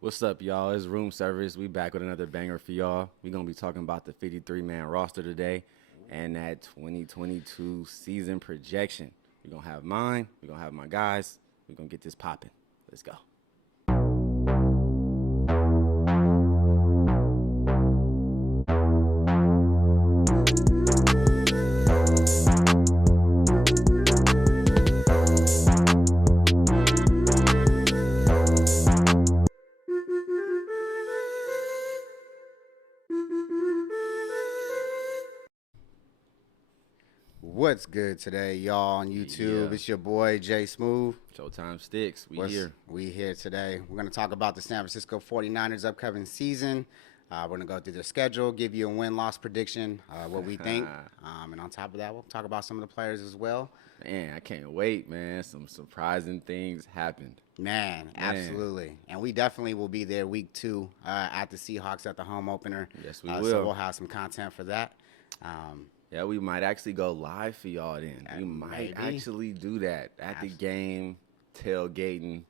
What's up, y'all? It's Room Service. We back with another banger for y'all. We gonna be talking about the 53-man roster today and that 2022 season projection. We gonna have mine. We gonna have my guys. We gonna get this popping. Let's go. What's good today, y'all on YouTube? Yeah. It's your boy Jay Smooth. Showtime sticks. We here. We here today. We're going to talk about the San Francisco 49ers upcoming season. We're going to go through their schedule, give you a win-loss prediction, what we think. And on top of that, we'll talk about some of the players as well. Man, I can't wait, man. Some surprising things happened. Man, absolutely. And we definitely will be there week 2 at the Seahawks at the home opener. Yes, we will. So we'll have some content for that. Yeah, we might actually go live for y'all then. We might maybe. actually do that at the game, tailgating,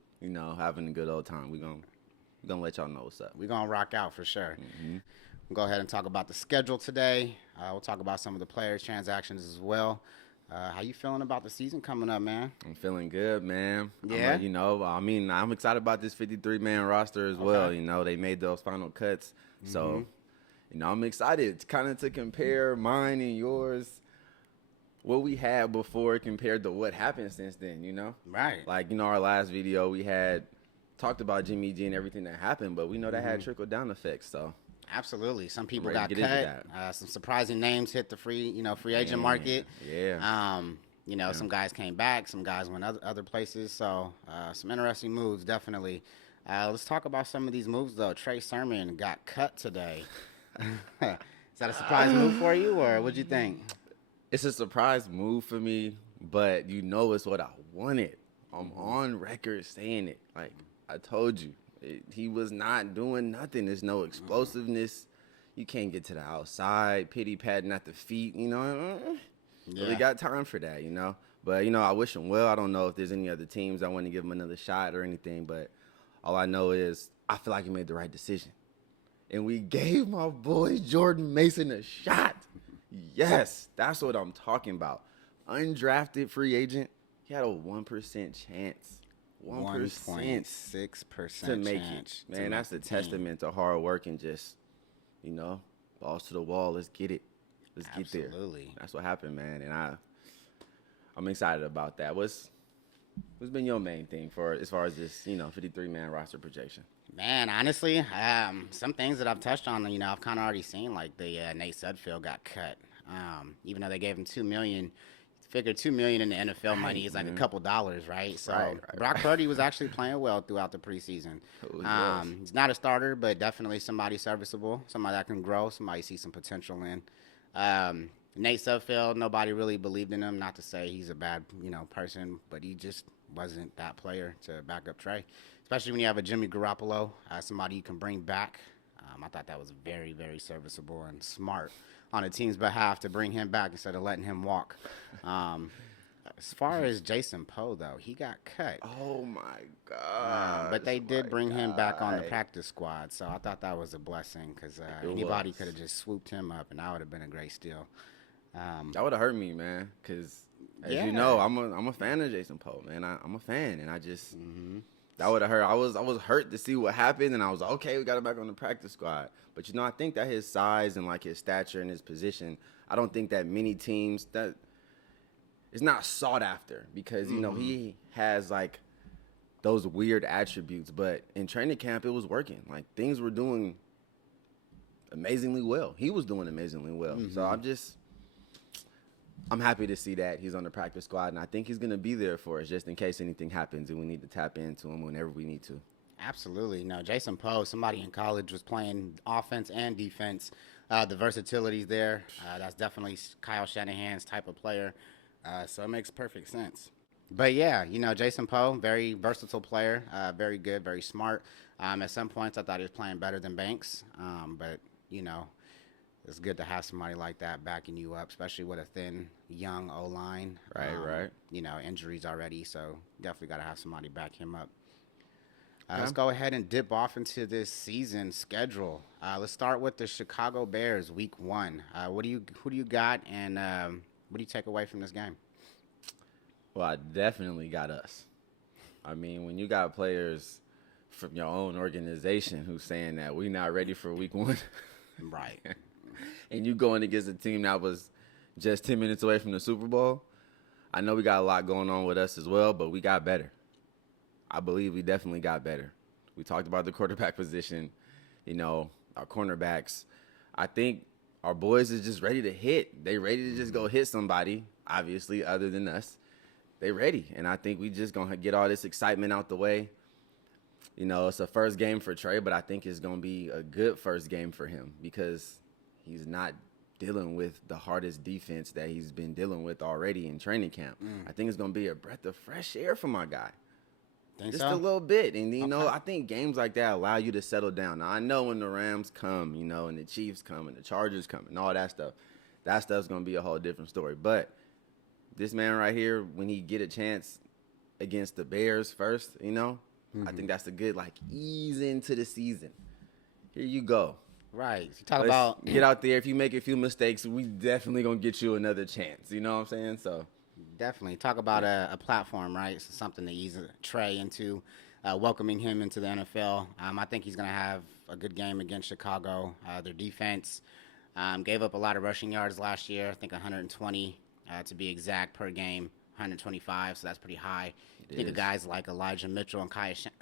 having a good old time. We're gonna let y'all know what's up. We're going to rock out for sure. We'll go ahead and talk about the schedule today. We'll talk about some of the players' transactions as well. How you feeling about the season coming up, man? I'm feeling good, man. Yeah? I'm excited about this 53-man roster as well. They made those final cuts. So, I'm excited kind of to compare mine and yours, what we had before compared to what happened since then, Right. Like, our last video, we had talked about Jimmy G and everything that happened, but we know that had trickle-down effects, so. Absolutely. Some people ready got to get into cut. Some surprising names hit the free agent market. Yeah. Some guys came back. Some guys went other places. So some interesting moves, definitely. Let's talk about some of these moves, though. Trey Sermon got cut today. Is that a surprise move for you, or what'd you think? It's a surprise move for me, but it's what I wanted. I'm on record saying it. Like I told you, he was not doing nothing. There's no explosiveness. You can't get to the outside, pity patting at the feet. Really got time for that, But I wish him well. I don't know if there's any other teams I want to give him another shot or anything. But all I know is I feel like he made the right decision, and we gave my boy Jordan Mason a shot. Yes, that's what I'm talking about. Undrafted free agent, he had a 1% chance. 1.6% to make chance it. Man, that's a testament to hard work and just, balls to the wall. Let's get it. Let's get there. Absolutely. That's what happened, man. And I'm excited about that. What's been your main thing as far as this, 53-man roster projection? Man, honestly, some things that I've touched on, I've kind of already seen, like the Nate Sudfeld got cut. Even though they gave him $2 million, figured $2 million in the NFL money is like a couple dollars, right? So Right. Brock Purdy was actually playing well throughout the preseason. He's not a starter, but definitely somebody serviceable, somebody that can grow, somebody see some potential in. Nate Sudfeld, nobody really believed in him. Not to say he's a bad, person, but he just wasn't that player to back up Trey. Especially when you have a Jimmy Garoppolo, somebody you can bring back. I thought that was very, very serviceable and smart on the team's behalf to bring him back instead of letting him walk. As far as Jason Poe, though, he got cut. Oh, my God. But they did bring him back on the practice squad, so I thought that was a blessing because anybody could have just swooped him up, and that would have been a great steal. That would have hurt me, man, because, as you Yeah. know, I'm a fan of Jason Poe, man. I'm a fan, and I just that would have hurt. I was hurt to see what happened, and I was like, okay, we got him back on the practice squad. But I think that his size and like his stature and his position, I don't think that many teams that is not sought after because he has like those weird attributes. But in training camp, it was working. Like things were doing amazingly well. He was doing amazingly well. So I'm happy to see that he's on the practice squad, and I think he's going to be there for us just in case anything happens and we need to tap into him whenever we need to. Absolutely. No, Jason Poe, somebody in college was playing offense and defense. The versatility's there. That's definitely Kyle Shanahan's type of player. So it makes perfect sense. But yeah, Jason Poe, very versatile player, very good, very smart. At some points, I thought he was playing better than Banks. But it's good to have somebody like that backing you up, especially with a thin, young O-line. Right. Injuries already, so definitely got to have somebody back him up. Let's go ahead and dip off into this season schedule. Let's start with the Chicago Bears, Week 1. Who do you got, and what do you take away from this game? Well, I definitely got us. I mean, when you got players from your own organization who's saying that we're not ready for Week 1, right, and you going against a team that was just 10 minutes away from the Super Bowl, I know we got a lot going on with us as well, but we got better. I believe we definitely got better. We talked about the quarterback position, our cornerbacks. I think our boys is just ready to hit. They ready to just go hit somebody, obviously, other than us. They ready, and I think we just going to get all this excitement out the way. It's a first game for Trey, but I think it's going to be a good first game for him because he's not dealing with the hardest defense that he's been dealing with already in training camp. I think it's going to be a breath of fresh air for my guy. Just a little bit. And, I think games like that allow you to settle down. Now, I know when the Rams come, and the Chiefs come and the Chargers come and all that stuff's going to be a whole different story. But this man right here, when he get a chance against the Bears first, I think that's a good, ease into the season. Here you go. Right. You talk about get out there. If you make a few mistakes, we definitely going to get you another chance. You know what I'm saying? So definitely. Talk about a platform, right? So something to ease Trey into, welcoming him into the NFL. I think he's going to have a good game against Chicago. Their defense gave up a lot of rushing yards last year. I think 120 to be exact per game, 125, so that's pretty high. I think of guys like Elijah Mitchell and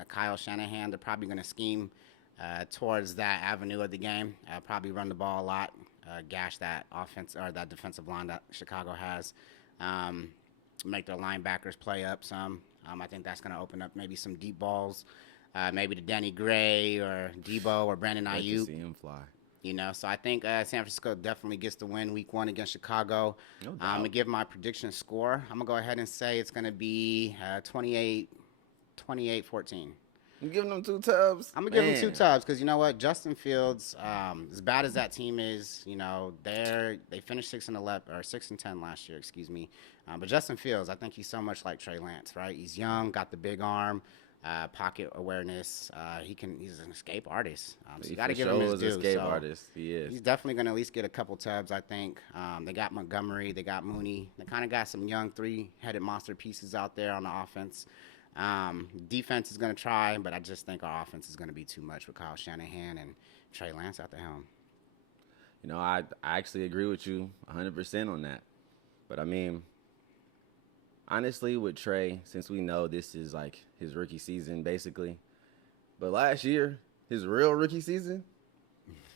Kyle Shanahan, they're probably going to scheme towards that avenue of the game, probably run the ball a lot, gash that offense or that defensive line that Chicago has, make their linebackers play up some. I think that's going to open up maybe some deep balls, maybe to Danny Gray or Debo or Brandon Ayuk. See him fly. So I think San Francisco definitely gets the win Week 1 against Chicago. No doubt. I'm going to give my prediction score. I'm going to go ahead and say it's going to be 28-14. You giving them 2 tubs? I'm going to give them 2 tubs because you know what? Justin Fields, as bad as that team is, they finished 6-11 or 6-10 last year, excuse me. But Justin Fields, I think he's so much like Trey Lance, right? He's young, got the big arm. Pocket awareness. He's an escape artist. So you got to give him his due. Escape artist. He is. He's definitely going to at least get a couple tubs, I think. They got Montgomery. They got Mooney. They kind of got some young 3-headed monster pieces out there on the offense. Defense is going to try, but I just think our offense is going to be too much with Kyle Shanahan and Trey Lance at the helm. I actually agree with you 100% on that. But, I mean, honestly, with Trey, since we know this is like his rookie season, basically, but last year, his real rookie season,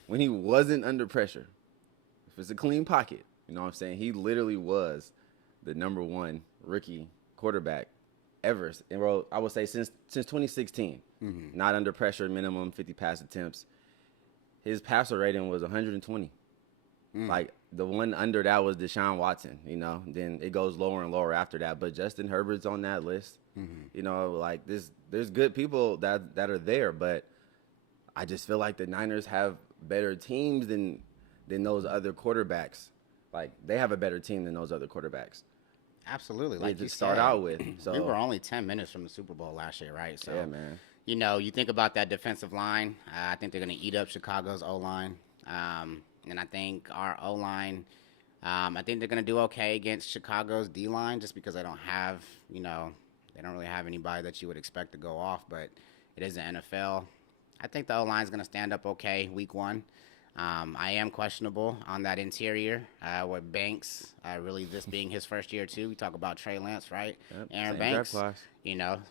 when he wasn't under pressure, if it's a clean pocket, you know what I'm saying? He literally was the number 1 rookie quarterback ever. And well, I would say since 2016, not under pressure, minimum 50 pass attempts. His passer rating was 120. Like, the one under that was Deshaun Watson, Then it goes lower and lower after that. But Justin Herbert's on that list. There's good people that are there. But I just feel like the Niners have better teams than those other quarterbacks. Like, they have a better team than those other quarterbacks. Absolutely. Like you start out with. So we were only 10 minutes from the Super Bowl last year, right? So, yeah, man. You think about that defensive line. I think they're going to eat up Chicago's O-line. And I think our O-line, I think they're going to do okay against Chicago's D-line just because they don't have, they don't really have anybody that you would expect to go off, but it is the NFL. I think the O-line is going to stand up okay Week 1. I am questionable on that interior with Banks, really this being his first year too. We talk about Trey Lance, right? Yep, Aaron Banks,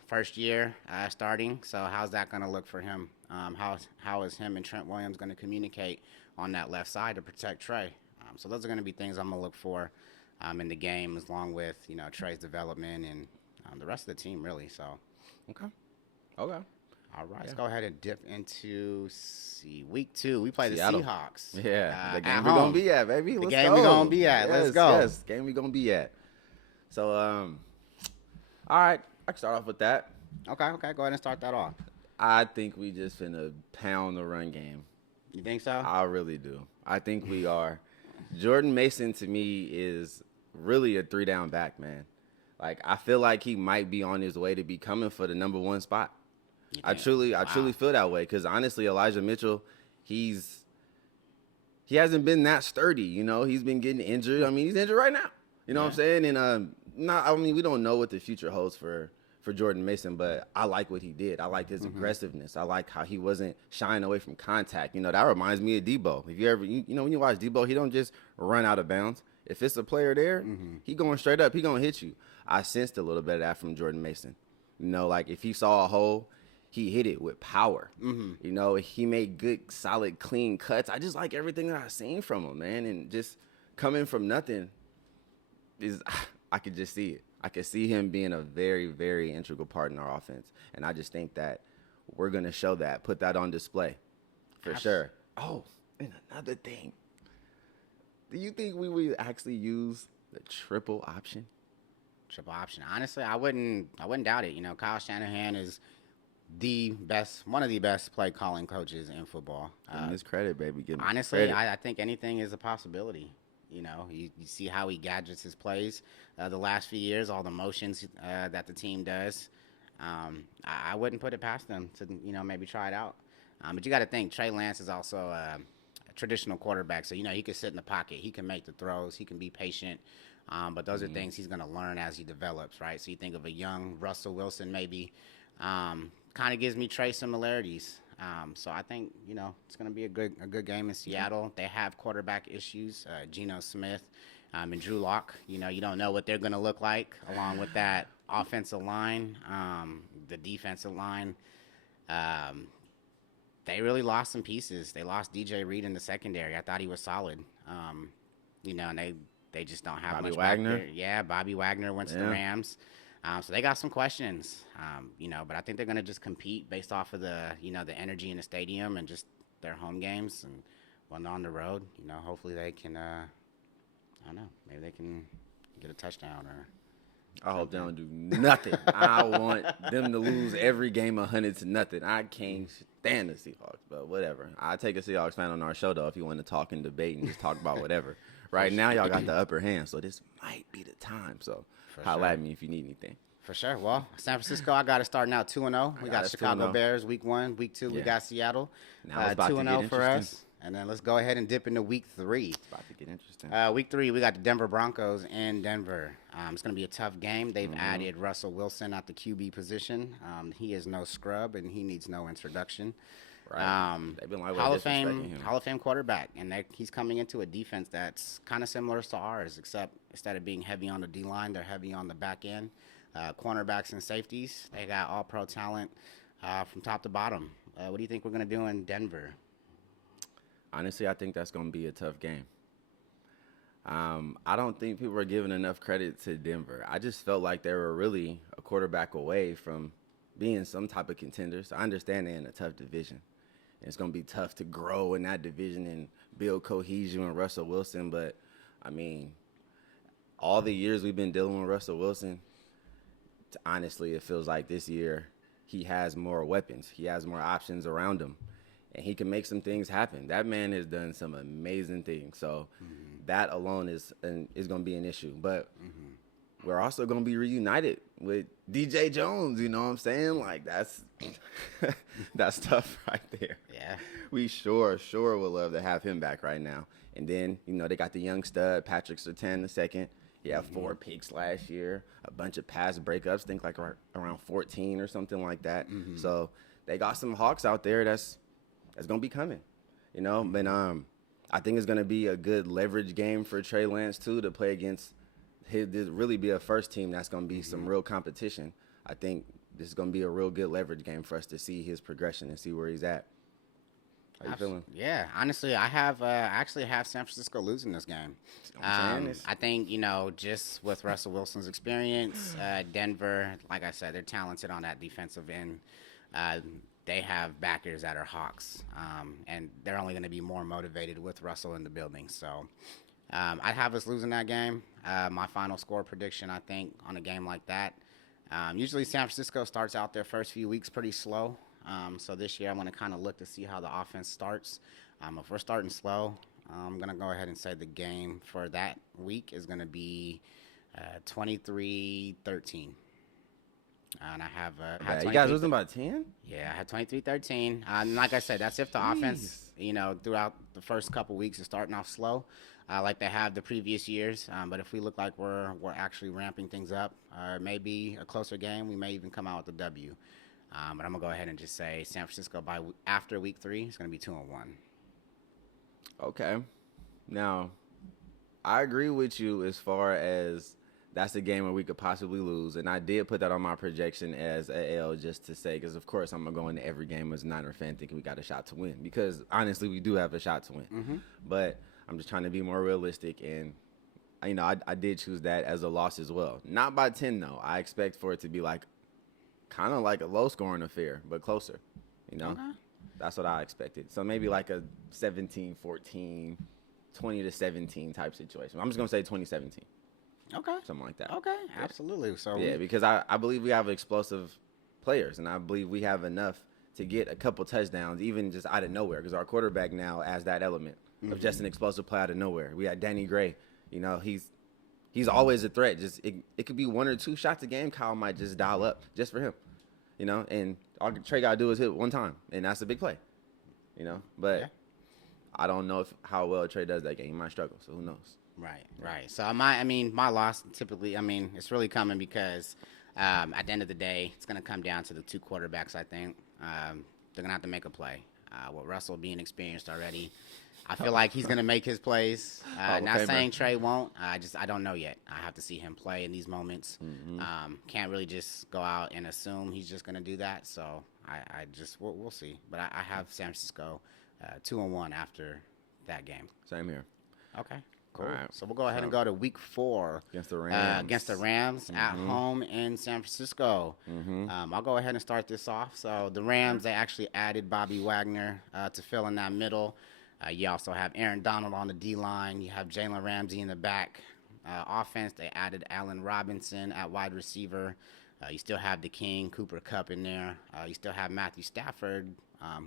first year starting. So how's that going to look for him? How is him and Trent Williams going to communicate on that left side to protect Trey? So those are going to be things I'm going to look for in the game, along with Trey's development and the rest of the team, really. So okay. All right, let's go ahead and dip into Week 2. We play Seattle. the Seahawks. Yeah, the game we're going to be at, baby. The game we're going to be at. Let's go. Yes, game we're going to be at. So, all right, I can start off with that. Okay, go ahead and start that off. I think we just finna pound the run game. You think so? I really do. I think we are. Jordan Mason, to me, is really a 3-down back, man. Like, I feel like he might be on his way to be coming for the number 1 spot. I truly feel that way because honestly, Elijah Mitchell, he hasn't been that sturdy. You know, he's been getting injured. I mean, he's injured right now. You know what I'm saying? And we don't know what the future holds for Jordan Mason, but I like what he did. I like his aggressiveness. I like how he wasn't shying away from contact. You know, that reminds me of Debo. If you ever, you know, when you watch Debo, he don't just run out of bounds. If it's a player there, he going straight up. He gonna hit you. I sensed a little bit of that from Jordan Mason. You know, like if he saw a hole, he hit it with power. You know, he made good, solid, clean cuts. I just like everything that I've seen from him, man. And just coming from nothing I could just see it. I could see him being a very, very integral part in our offense. And I just think that we're going to show that, put that on display for sure. Oh, and another thing. Do you think we would actually use the triple option? Triple option. Honestly, I wouldn't doubt it. You know, Kyle Shanahan is one of the best play calling coaches in football. Give him his credit, baby. Give him honestly, credit. I think anything is a possibility. You know, you see how he gadgets his plays the last few years, all the motions that the team does. I wouldn't put it past them to, you know, maybe try it out. But you got to think, Trey Lance is also a traditional quarterback. So, you know, he can sit in the pocket. He can make the throws. He can be patient. But those are things he's going to learn as he develops, right? So you think of a young Russell Wilson maybe. Kind of gives me Trey similarities. So I think, you know, it's going to be a good game in Seattle. They have quarterback issues, Geno Smith and Drew Lock. You know, you don't know what they're going to look like along with that offensive line, the defensive line. They really lost some pieces. They lost DJ Reed in the secondary. I thought he was solid. You know, and they just don't have Bobby much Wagner. back there. Yeah, Bobby Wagner went to the Rams. So they got some questions, you know, but I think they're going to just compete based off of the, you know, the energy in the stadium and just their home games. And when on the road, you know, hopefully they can, I don't know, maybe they can get a touchdown or. I hope they don't do nothing. I want them to lose every game 100-0. I can't stand the Seahawks, but whatever. I take a Seahawks fan on our show though if you want to talk and debate and just talk about whatever. Right now, y'all got the upper hand, so this might be the time. So holla at me if you need anything. For sure. Well, San Francisco, I got it starting out 2-0. We got Chicago 2-0. Bears week 1. Week 2, we got Seattle. Now it's about to get 2-0 for us. interesting. And then let's go ahead and dip into week 3. It's about to get interesting. Week 3, we got the Denver Broncos in Denver. It's going to be a tough game. They've added Russell Wilson at the QB position. He is no scrub, and he needs no introduction. Right. They've been like Hall of Fame quarterback, and he's coming into a defense that's kind of similar to ours, except instead of being heavy on the D line, they're heavy on the back end. Cornerbacks and safeties, they got all pro talent from top to bottom. What do you think we're going to do in Denver? Honestly, I think that's going to be a tough game. I don't think people are giving enough credit to Denver. I just felt like they were really a quarterback away from being some type of contenders. I understand they're in a tough division. It's going to be tough to grow in that division and build cohesion with Russell Wilson. But, I mean, all the years we've been dealing with Russell Wilson, honestly, it feels like this year he has more weapons. He has more options around him. And he can make some things happen. That man has done some amazing things. So that alone is going to be an issue. But we're also going to be reunited with DJ Jones. You know what I'm saying? Like, that's tough right there. Yeah. We sure would love to have him back right now. And then, you know, they got the young stud, Patrick Surtain II. He had 4 picks last year, a bunch of pass breakups, think like around 14 or something like that. So they got some Hawks out there that's going to be coming, you know. But I think it's going to be a good leverage game for Trey Lance, too, to play against really be a first team that's going to be some real competition. I think this is going to be a real good leverage game for us to see his progression and see where he's at. How you feeling? Yeah, honestly, I actually have San Francisco losing this game. I think, you know, just with Russell Wilson's experience, Denver, like I said, they're talented on that defensive end. They have backers that are Hawks, and they're only going to be more motivated with Russell in the building. So I have us losing that game. My final score prediction, I think, on a game like that, usually San Francisco starts out their first few weeks pretty slow. So this year I'm going to kind of look to see how the offense starts. If we're starting slow, I'm going to go ahead and say the game for that week is going to be 23-13. And I have Bad. You guys losing by 10? Yeah, I had 23-13. And like I said, that's if the offense, throughout the first couple weeks is starting off slow, like they have the previous years. But if we look like we're actually ramping things up, maybe a closer game, we may even come out with a W. But I'm gonna go ahead and just say San Francisco after week 3 is gonna be 2-1. Okay. Now, I agree with you as far as that's a game where we could possibly lose, and I did put that on my projection as a L just to say, because of course I'm gonna go into every game as a Niner fan thinking we got a shot to win, because honestly we do have a shot to win. Mm-hmm. But I'm just trying to be more realistic, and I did choose that as a loss as well. Not by 10 though. I expect for it to be like kind of like a low scoring affair, but closer. Okay. That's what I expected. So maybe like a 17-14, 20-17 type situation. I'm just gonna say 2017. Okay. Something like that. Okay, absolutely. So yeah, because I believe we have explosive players, and I believe we have enough to get a couple touchdowns, even just out of nowhere, because our quarterback now adds that element of just an explosive play out of nowhere. We got Danny Gray. He's always a threat. Just it could be 1 or 2 shots a game. Kyle might just dial up just for him, and all Trey got to do is hit one time, and that's a big play, But I don't know how well Trey does that game. He might struggle, so who knows? Right. So my loss typically, it's really coming because at the end of the day, it's going to come down to the 2 quarterbacks, I think. They're going to have to make a play. With Russell being experienced already, I feel like he's going to make his plays. Not saying Trey won't. I don't know yet. I have to see him play in these moments. Mm-hmm. Can't really just go out and assume he's just going to do that. So we'll see. But I have San Francisco 2-1 after that game. Same here. Okay. Cool. All right. So we'll go ahead and go to week 4 against the Rams. Mm-hmm. At home in San Francisco. Mm-hmm. I'll go ahead and start this off. So the Rams, they actually added Bobby Wagner to fill in that middle. You also have Aaron Donald on the D-line. You have Jalen Ramsey in the back. Offense, they added Allen Robinson at wide receiver. You still have the King, Cooper Kupp in there. You still have Matthew Stafford,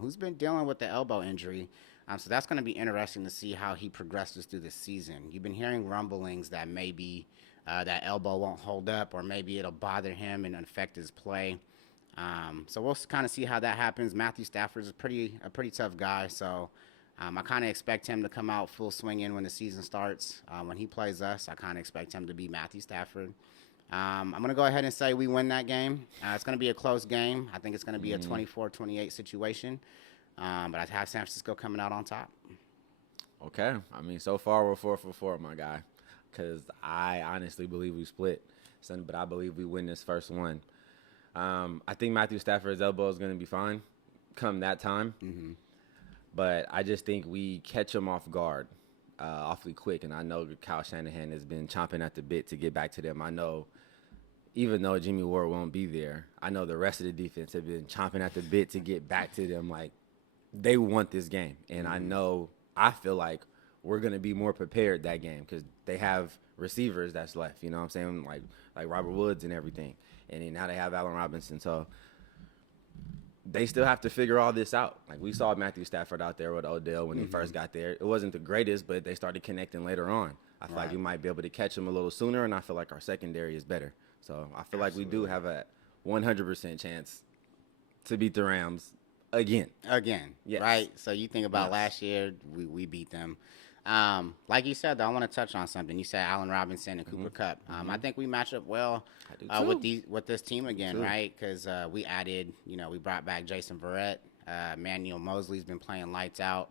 who's been dealing with the elbow injury. So that's going to be interesting to see how he progresses through the season. You've been hearing rumblings that maybe that elbow won't hold up, or maybe it'll bother him and affect his play. So we'll kind of see how that happens. Matthew Stafford is a pretty tough guy, so I kind of expect him to come out full swinging when the season starts. When he plays us, I kind of expect him to be Matthew Stafford. I'm going to go ahead and say we win that game. It's going to be a close game. I think it's going to be a 24-28 situation. But I have San Francisco coming out on top. Okay. So far we're 4 for 4, my guy, because I honestly believe we split, but I believe we win this first one. I think Matthew Stafford's elbow is going to be fine come that time, but I just think we catch him off guard awfully quick, and I know Kyle Shanahan has been chomping at the bit to get back to them. I know even though Jimmy Ward won't be there, I know the rest of the defense have been chomping at the bit to get back to them. Like, they want this game, and I feel like we're going to be more prepared that game because they have receivers that's left, you know what I'm saying, like Robert Woods and everything, and then now they have Allen Robinson, so they still have to figure all this out. Like, we saw Matthew Stafford out there with Odell when he first got there. It wasn't the greatest, but they started connecting later on. I feel like we might be able to catch him a little sooner, and I feel like our secondary is better. So I feel like we do have a 100% chance to beat the Rams again. Yes. Right? So you think about last year, we beat them. Like you said, though, I want to touch on something. You said Allen Robinson and Cooper Kupp. I think we match up well with this team again, right? Because we added, we brought back Jason Verrett. Manuel Mosley's been playing lights out.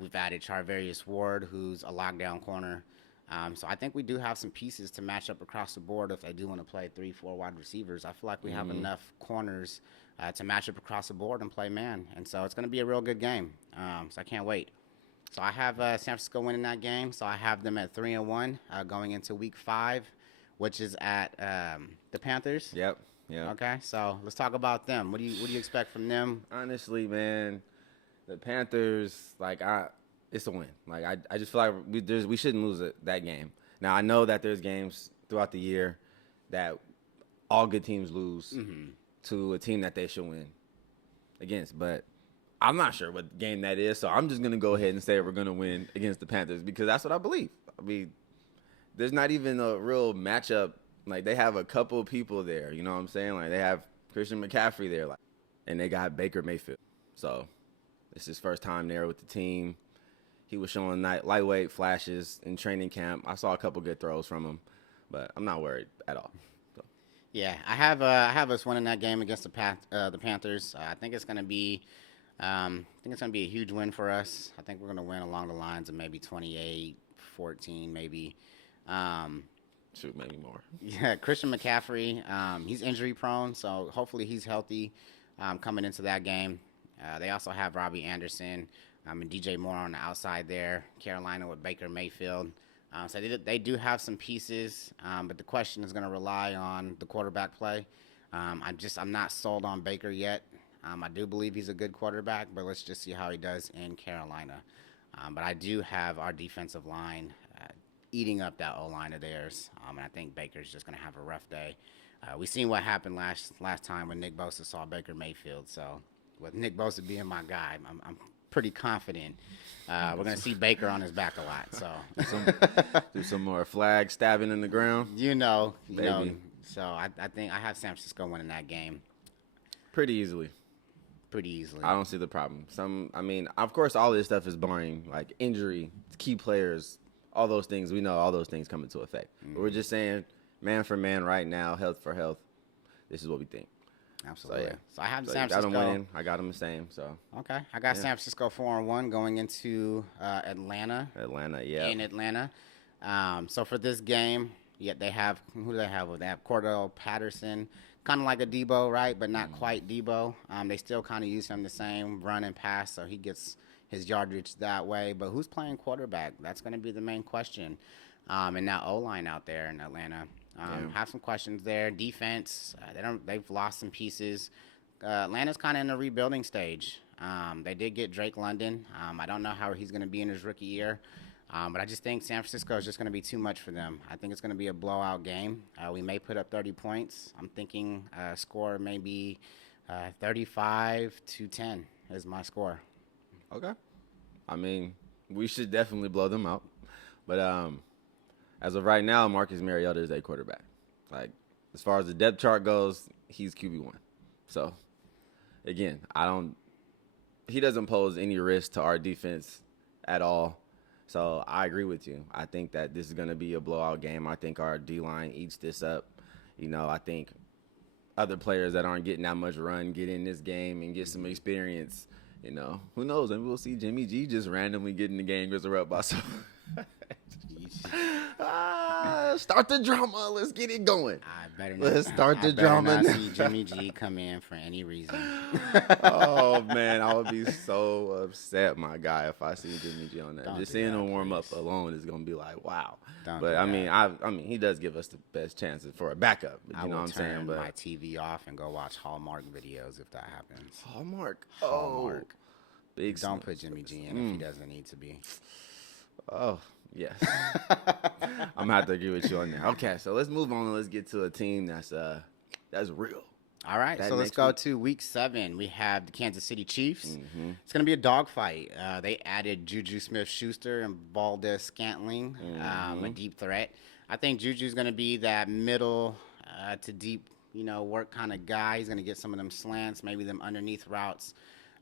We've added Charvarius Ward, who's a lockdown corner. So I think we do have some pieces to match up across the board if they do want to play 3-4 wide receivers. I feel like we have enough corners to match up across the board and play man. And so it's going to be a real good game. So I can't wait. So I have San Francisco winning that game. So I have them at 3-1 going into week 5, which is at the Panthers. Yep. Okay, so let's talk about them. What do you expect from them? Honestly, man, the Panthers, it's a win. I just feel like we shouldn't lose that game. Now, I know that there's games throughout the year that all good teams lose to a team that they should win against, but I'm not sure what game that is, so I'm just going to go ahead and say we're going to win against the Panthers because that's what I believe. There's not even a real matchup Like they have a couple of people there. You know what I'm saying? Like they have Christian McCaffrey there, like, and they got Baker Mayfield. So it's his first time there with the team. He was showing lightweight flashes in training camp. I saw a couple good throws from him, but I'm not worried at all. So. Yeah, I have us winning that game against the Panthers. I think it's going to be a huge win for us. I think we're going to win along the lines of maybe 28-14, maybe. Shoot, maybe more. Yeah, Christian McCaffrey, he's injury prone, so hopefully he's healthy coming into that game. They also have Robbie Anderson and DJ Moore on the outside there. Carolina with Baker Mayfield. So they do have some pieces, but the question is going to rely on the quarterback play. I'm not sold on Baker yet. I do believe he's a good quarterback, but let's just see how he does in Carolina. But I do have our defensive line eating up that O-line of theirs, and I think Baker's just going to have a rough day. We seen what happened last time when Nick Bosa saw Baker Mayfield. So with Nick Bosa being my guy, I'm pretty confident we're going to see Baker on his back a lot. So do some more flag stabbing in the ground. You know. So I think I have San Francisco winning that game pretty easily. I don't see the problem. Of course, all this stuff is barring like injury, key players, all those things. We know all those things come into effect. Mm-hmm. But we're just saying, man for man, right now, health for health. This is what we think. Absolutely. So I have San Francisco. Got them winning. I got them the same. So okay, I got San Francisco 4-1 going into Atlanta. In Atlanta. So for this game, they have who do they have? They have Cordell Patterson. Kind of like a Debo, right? But not quite Debo. They still kind of use him the same, run and pass, so he gets his yardage that way. But who's playing quarterback? That's going to be the main question. And that O-line out there in Atlanta. Have some questions there. Defense, they've lost some pieces. Atlanta's kind of in a rebuilding stage. They did get Drake London. I don't know how he's going to be in his rookie year. But I just think San Francisco is just going to be too much for them. I think it's going to be a blowout game. We may put up 30 points. I'm thinking score maybe 35-10 is my score. Okay. We should definitely blow them out. But as of right now, Marcus Mariota is a quarterback. Like, as far as the depth chart goes, he's QB1. So, again, he doesn't pose any risk to our defense at all. So I agree with you. I think that this is going to be a blowout game. I think our D-line eats this up. I think other players that aren't getting that much run get in this game and get some experience. Who knows? And we'll see Jimmy G just randomly get in the game because they're up by so. Start the drama. Let's get it going. Let's start the drama. Not see Jimmy G come in for any reason. Oh man, I would be so upset, my guy, if I see Jimmy G on that. Just seeing him warm up alone is gonna be like, wow. He does give us the best chances for a backup. You know what I'm saying? But my TV off and go watch Hallmark videos if that happens. Hallmark. Big. Don't put Jimmy G in if he doesn't need to be. Oh. Yes. I'm going to have to agree with you on that. Okay, so let's move on and let's get to a team that's real. All right, so let's go to week 7. We have the Kansas City Chiefs. Mm-hmm. It's going to be a dogfight. They added Juju Smith-Schuster and Valdez-Scantling, a deep threat. I think Juju's going to be that middle to deep, work kind of guy. He's going to get some of them slants, maybe them underneath routes.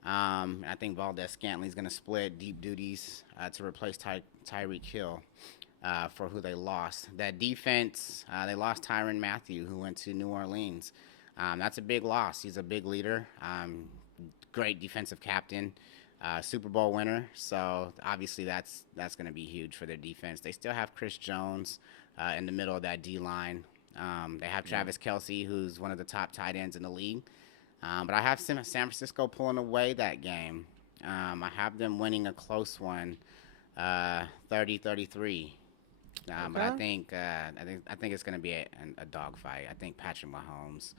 I think Valdez-Scantling's going to split deep duties to replace Tyreek Hill for who they lost. That defense, they lost Tyrann Mathieu, who went to New Orleans. That's a big loss. He's a big leader, great defensive captain, Super Bowl winner. So obviously that's going to be huge for their defense. They still have Chris Jones in the middle of that D-line. They have Travis Kelce, who's one of the top tight ends in the league. But I have San Francisco pulling away that game. I have them winning a close one, 30-33. But I think it's going to be a dogfight. I think Patrick Mahomes,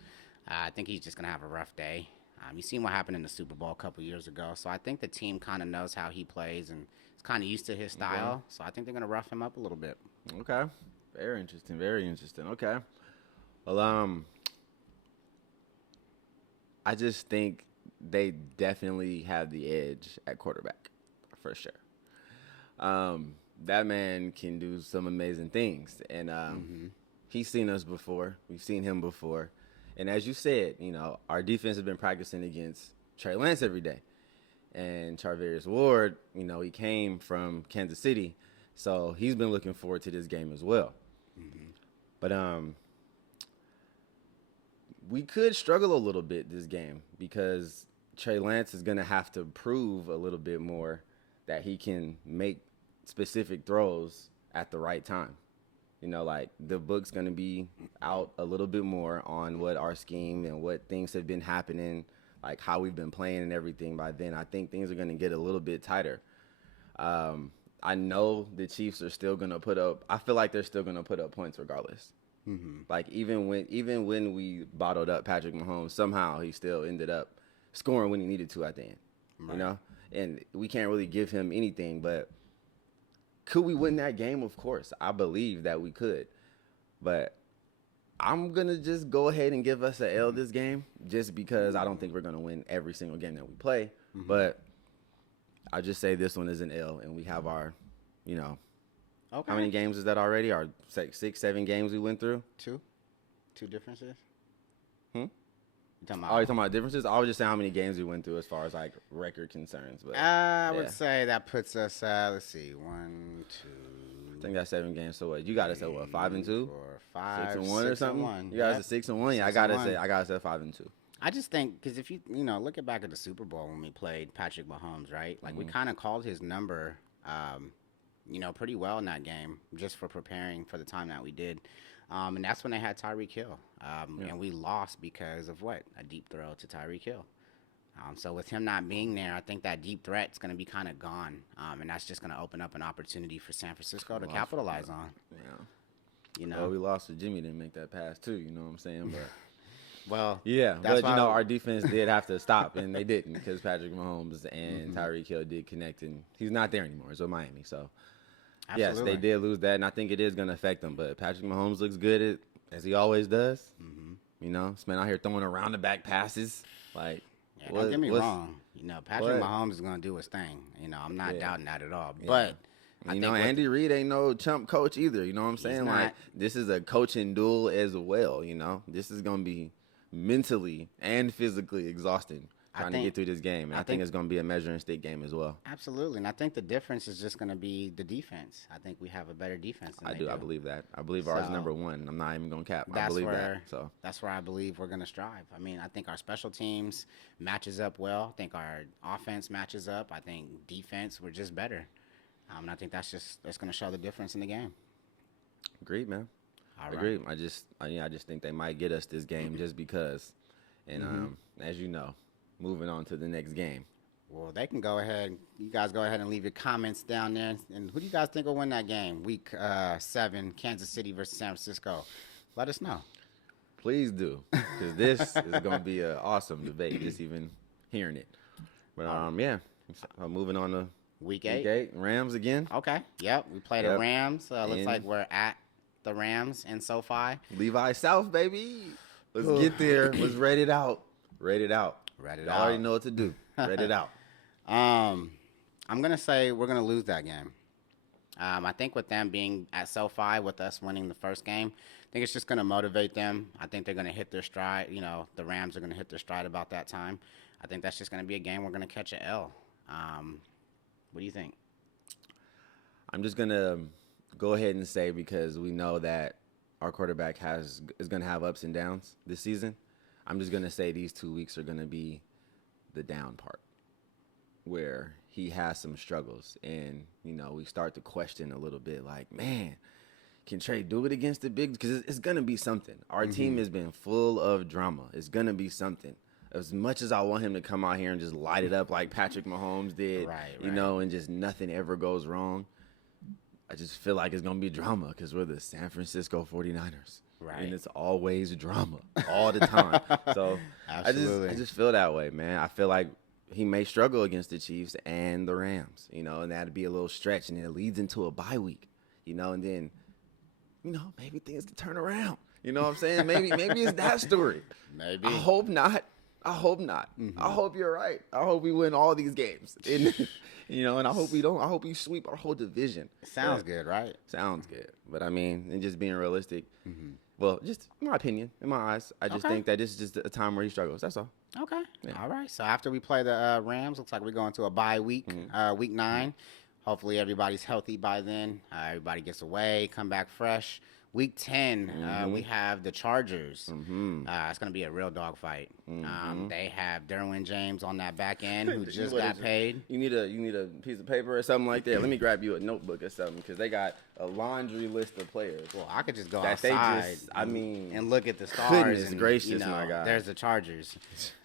I think he's just going to have a rough day. You've seen what happened in the Super Bowl a couple years ago. So I think the team kind of knows how he plays and is kind of used to his style. Okay. So I think they're going to rough him up a little bit. Okay. Very interesting. Very interesting. Okay. Well, I just think they definitely have the edge at quarterback, for sure. That man can do some amazing things, and He's seen us before. We've seen him before. And as you said, our defense has been practicing against Trey Lance every day. And Charvarius Ward, he came from Kansas City. So he's been looking forward to this game as well. Mm-hmm. But we could struggle a little bit this game because Trey Lance is going to have to prove a little bit more that he can make specific throws at the right time. Like the book's going to be out a little bit more on what our scheme and what things have been happening, like how we've been playing and everything by then. I think things are going to get a little bit tighter. I know the Chiefs are still going to put up – I feel like they're still going to put up points regardless. Mm-hmm. Like even when we bottled up Patrick Mahomes, somehow he still ended up scoring when he needed to at the end, right. And we can't really give him anything, but could we win that game? Of course. I believe that we could. But I'm going to just go ahead and give us an L this game just because I don't think we're going to win every single game that we play. Mm-hmm. But I'll just say this one is an L, and we have our, okay. How many games is that already? Our 6, 7 games we went through? 2 differences? You're talking about differences? I was just saying how many games we went through as far as, like, record concerns. But I would say that puts us, let's see, 1, 2. I think that's 7 games. So what? You got us at what? 5-2? 4, 5, 6-1 or something? 6-1. You got us at 6-1? Yeah, I got us at 5-2. I just think because if you look back at the Super Bowl when we played Patrick Mahomes, right? Like we kind of called his number, pretty well in that game just for preparing for the time that we did. And that's when they had Tyreek Hill. And we lost because of what? A deep throw to Tyreek Hill. So with him not being there, I think that deep threat's going to be kind of gone. And that's just going to open up an opportunity for San Francisco to capitalize on. Yeah. Well, we lost to Jimmy, didn't make that pass too, you know what I'm saying? But well, yeah, but our defense did have to stop, and they didn't because Patrick Mahomes and Tyreek Hill did connect, and he's not there anymore. It's with Miami, so absolutely. Yes, they did lose that, and I think it is going to affect them. But Patrick Mahomes looks good as he always does. Mm-hmm. This man out here throwing around the back passes, like. Yeah, don't get me wrong. Patrick Mahomes is going to do his thing. I'm not doubting that at all. But I think Andy Reid ain't no chump coach either. You know what I'm saying? Like this is a coaching duel as well. This is going to be mentally and physically exhausting trying to get through this game. And I think it's going to be a measuring stick game as well. Absolutely. And I think the difference is just going to be the defense. I think we have a better defense than they do. I believe that. I believe ours is number 1. I'm not even going to cap. I believe that. So that's where I believe we're going to strive. I mean, I think our special teams matches up well. I think our offense matches up. I think defense, we're just better. And I think that's going to show the difference in the game. Agreed, man. All right. Agreed. I just think they might get us this game just because. And as you know, moving on to the next game. Well, they can go ahead. You guys go ahead and leave your comments down there. And who do you guys think will win that game? Week 7, Kansas City versus San Francisco. Let us know. Please do, because this is going to be an awesome debate, just even hearing it. But, moving on to Week 8. Week 8, Rams again. Okay. Yep, we played the Rams. Looks like we're at the Rams in SoFi. Levi South, baby. Let's get there. Let's rate it out. Rate it out. I already know what to do. Rate it out. I'm going to say we're going to lose that game. I think with them being at SoFi, with us winning the first game, I think it's just going to motivate them. I think they're going to hit their stride. The Rams are going to hit their stride about that time. I think that's just going to be a game we're going to catch an L. What do you think? I'm just going to go ahead and say, because we know that our quarterback is going to have ups and downs this season, I'm just going to say these 2 weeks are going to be the down part where he has some struggles. And, we start to question a little bit like, man, can Trey do it against the big? Because it's going to be something. Our team has been full of drama. It's going to be something. As much as I want him to come out here and just light it up like Patrick Mahomes did, and just nothing ever goes wrong, I just feel like it's going to be drama because we're the San Francisco 49ers. Right. And it's always drama all the time. So I just feel that way, man. I feel like he may struggle against the Chiefs and the Rams, and that'd be a little stretch. And then it leads into a bye week, and then, maybe things can turn around. You know what I'm saying? Maybe it's that story. Maybe. I hope not. I hope not. I hope you're right. I hope we win all these games. And, and I hope we don't. I hope we sweep our whole division. Sounds good, right? Sounds good. But I mean, and just being realistic, well, just in my opinion, in my eyes, I just think that this is just a time where he struggles. That's all. Okay. Yeah. All right. So after we play the Rams, looks like we're going to a bye week, week 9. Hopefully everybody's healthy by then. Everybody gets away, come back fresh. Week 10, we have the Chargers. It's going to be a real dogfight. They have Derwin James on that back end who just got paid. You need a piece of paper or something like that. Let me grab you a notebook or something because they got a laundry list of players. Well, I could just go that outside. And look at the stars. Goodness gracious, my God. There's the Chargers.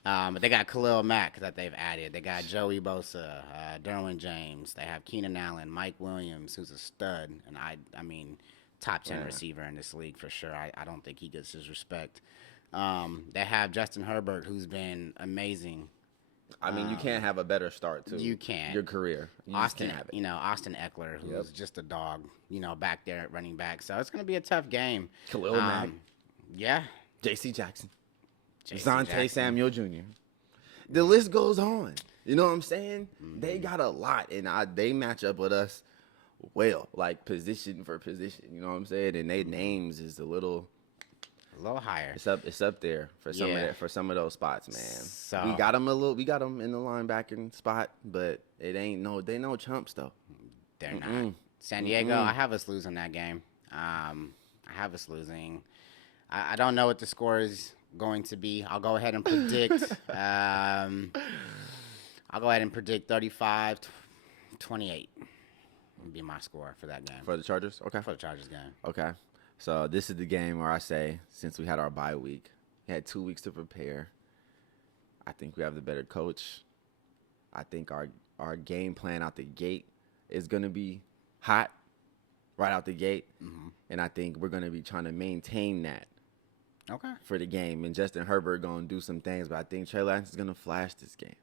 But they got Khalil Mack that they've added. They got Joey Bosa, Derwin James. They have Keenan Allen, Mike Williams, who's a stud, and I mean. Top 10 receiver in this league for sure. I don't think he gets his respect. They have Justin Herbert, who's been amazing. I mean, you can't have a better start to your career. You just can't have it. Austin Eckler, who's just a dog, back there at running back. So it's going to be a tough game. Khalil Mack. Yeah. J.C. Jackson. Zante Samuel Jr. The list goes on. You know what I'm saying? They got a lot, and they match up with us well, like position for position, you know what I'm saying? And their names is a little higher. It's up there for some of those spots, man. So, we got them in the linebacking spot, but they no chumps though. They're not. San Diego, I have us losing that game. I have us losing. I don't know what the score is going to be. I'll go ahead and predict. I'll go ahead and predict 35-28. Would be my score for that game. For the Chargers? Okay. For the Chargers game. Okay. So this is the game where I say, since we had our bye week, we had 2 weeks to prepare. I think we have the better coach. I think our game plan out the gate is going to be hot right out the gate. And I think we're going to be trying to maintain that for the game. And Justin Herbert going to do some things, but I think Trey Lance is going to flash this game.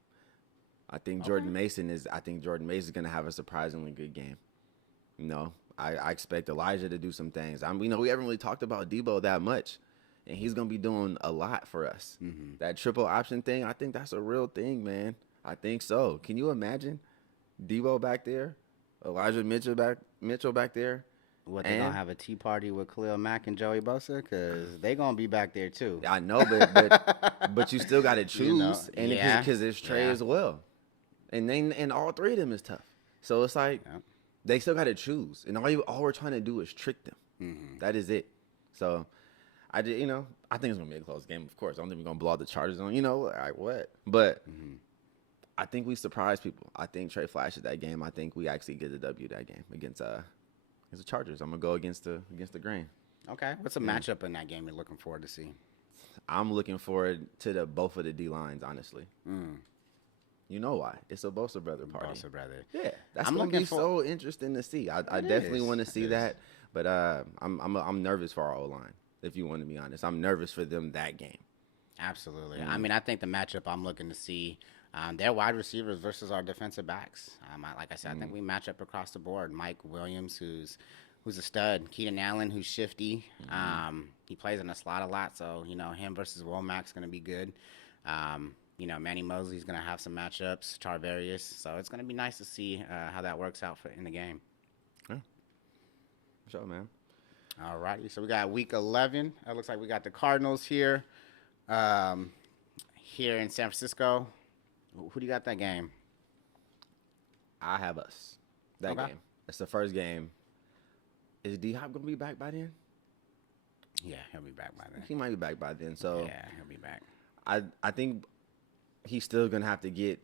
I think Jordan Mason is going to have a surprisingly good game. I expect Elijah to do some things. We haven't really talked about Debo that much, and he's going to be doing a lot for us. That triple option thing, I think that's a real thing, man. I think so. Can you imagine Debo back there, Elijah Mitchell back there? What, they going to have a tea party with Khalil Mack and Joey Bosa? Because they going to be back there, too. I know, but you still got to choose, because there's Trey as well. And all three of them is tough. So it's like they still got to choose. And all we're trying to do is trick them. That is it. So I think it's going to be a close game, of course. I don't think we're going to blow out the Chargers on, like what? But I think we surprise people. I think Trey flashes that game. I think we actually get the W that game against the Chargers. I'm going to go against the grain. Okay. What's a matchup in that game you're looking forward to see? I'm looking forward to both of the D lines, honestly. You know why? It's a Bosa brother party. Bosa brother. Yeah, that's going to be so interesting to see. I definitely want to see that, but I'm nervous for our O-line, if you want to be honest. I'm nervous for them that game. Absolutely. I mean, I think the matchup I'm looking to see, their wide receivers versus our defensive backs. Like I said, I think we match up across the board. Mike Williams, who's a stud. Keenan Allen, who's shifty. He plays in the slot a lot, so, him versus Womack's going to be good. Manny Mosley's going to have some matchups, Tarvarius. So it's going to be nice to see how that works out in the game. Yeah. For sure, man. All righty. So we got week 11. It looks like we got the Cardinals here in San Francisco. Who do you got that game? I have us. That game. It's the first game. Is D-Hop going to be back by then? Yeah, he'll be back by then. He might be back by then. So yeah, he'll be back. I think he's still going to have to get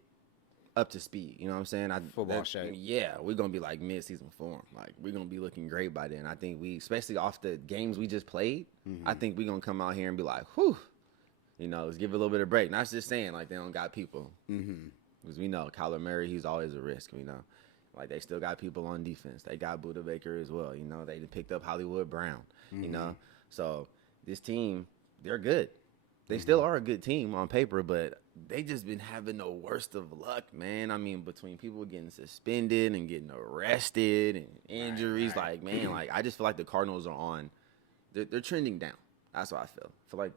up to speed. You know what I'm saying? Football shape. Yeah, we're going to be like mid-season form. Like, we're going to be looking great by then. I think especially off the games we just played, I think we're going to come out here and be like, whew, let's give it a little bit of break. Not just saying, like, they don't got people. Because we know Kyler Murray, he's always a risk, Like, they still got people on defense. They got Budda Baker as well, They picked up Hollywood Brown, So, this team, they're good. They still are a good team on paper, but they just been having the worst of luck, man. I mean, between people getting suspended and getting arrested and injuries, like, man, I just feel like the Cardinals are they're trending down. That's what I feel. I feel like